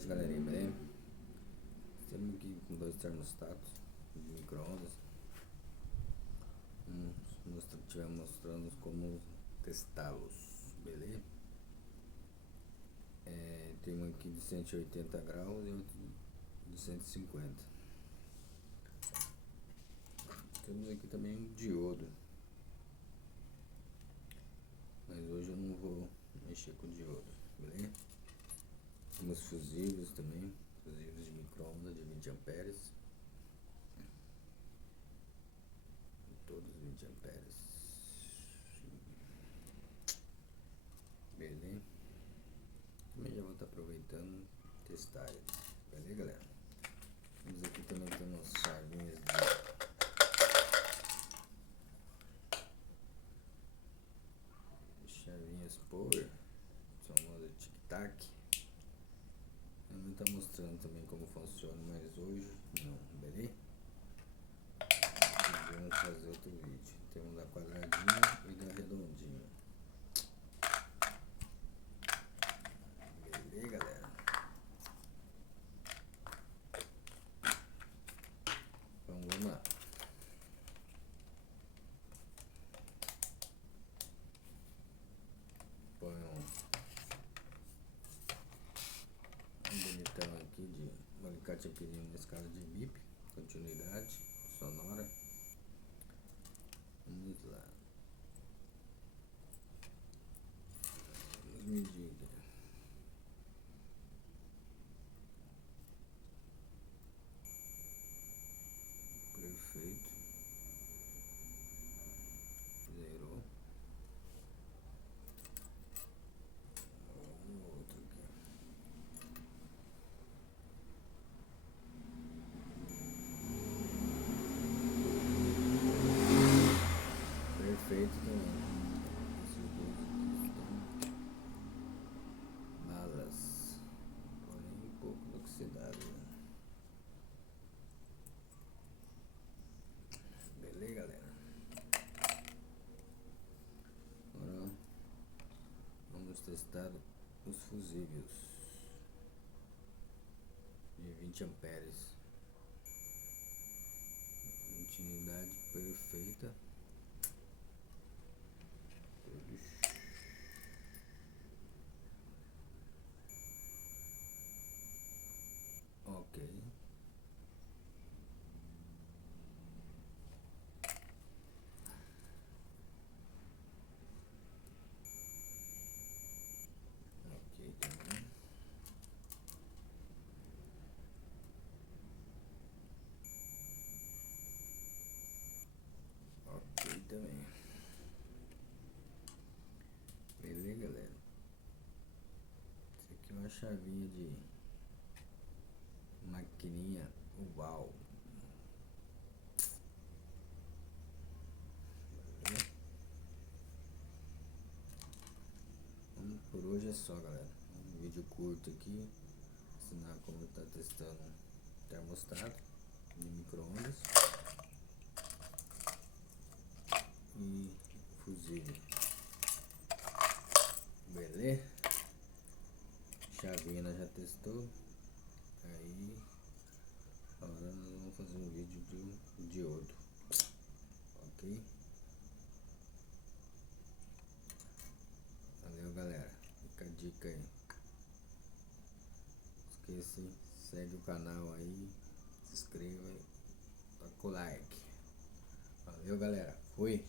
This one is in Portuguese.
noite, galerinha, bem? Estamos aqui com dois termostatos de micro-ondas. Estiver mostrando como testá-los, beleza? Tem um aqui de 180 graus e outro de 150. Temos aqui também um diodo, mas hoje eu não vou mexer com o diodo, beleza? Temos fusíveis também, fusíveis de micro-ondas de 20 amperes, todos 20 amperes, beleza? Também já vou estar aproveitando testar eles, beleza, galera? Temos aqui também umas chavinhas por famosa tic-tac. Eu não estou mostrando também como funciona, mas hoje não, beleza? Vamos fazer outro vídeo. Temos da quadradinha e da redondinha. Beleza, galera? Então vamos lá. Põe um bonitão aqui de alicate alpinino na escala de bip, continuidade sonora. Vamos lá. Vamos medir. Perfeito. Zerou. Outro aqui. Perfeito também. Esses dois aqui estão balas, porém um pouco oxidadas. Beleza, galera? Agora vamos testar os fusíveis de 20 amperes. Continuidade perfeita. Ok. Ok também. Ok também. Beleza, galera? Isso aqui é uma chavinha de maquininha uau. Por hoje é só, galera. Um vídeo curto aqui, ensinar como tá testando termostato de micro-ondas e fusível. Beleza? Chavinha nós já testou. Aí agora nós vamos fazer um vídeo do diodo. Ok? Valeu, galera. Fica a dica aí. Esqueça, segue o canal aí, se inscreva, toca o like. Valeu, galera. Fui.